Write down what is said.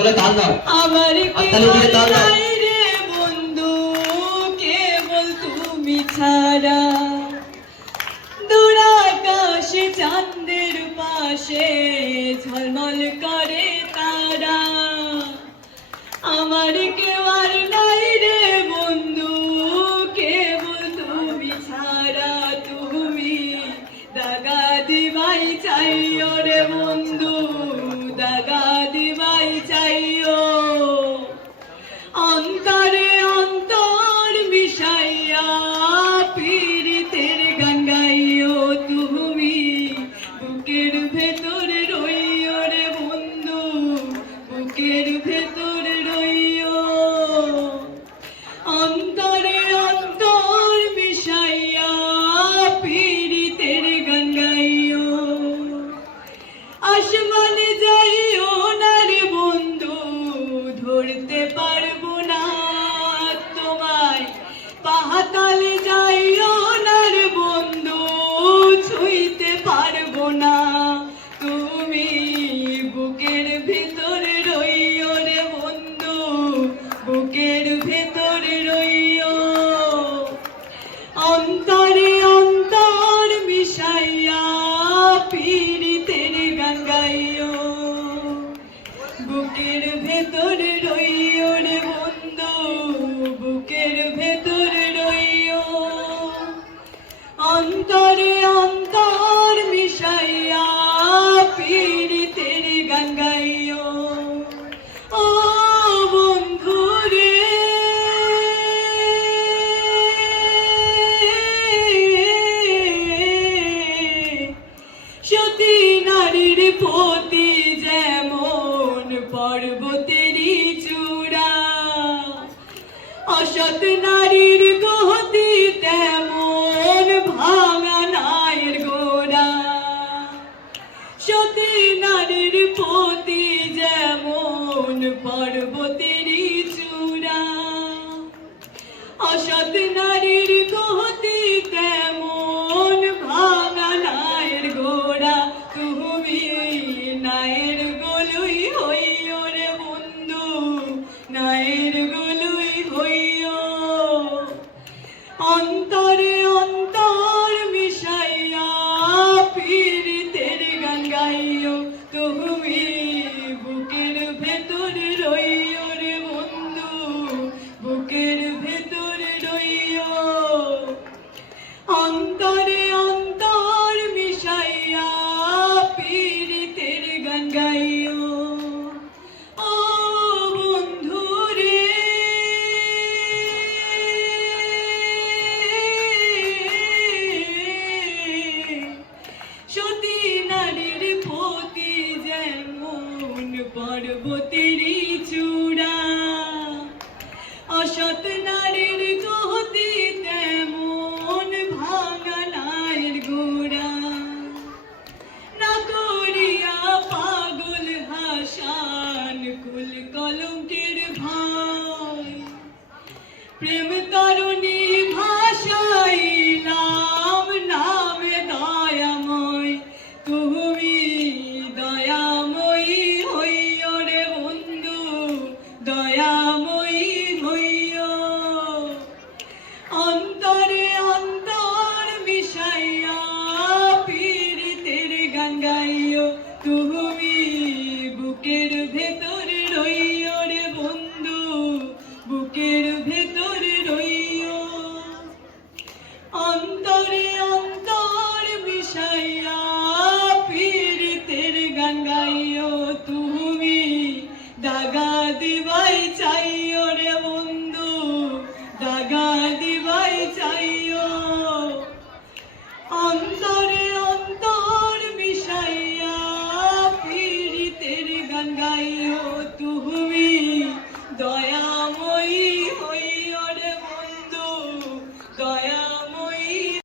সকলে তাল দাও। আমার তালে দিয়ে তাল দাও। রে বন্ধু? কেবল তুমি ছাড়া। দূর চাঁদের পাশে গান গাইও সতী নারীর পতি যেমন চূড়া অসৎ নারীর গহতি পর্বতেরই চূড়া। অসৎ নারী পর্বতেরই চূড়া। অসৎ নারীর গতি তেমন ভাঙা নায়ের গোড়া। না করিয়া পাগল ভাষান কুল কলঙ্কের ভাই। প্রেম তরুণী ভাষাই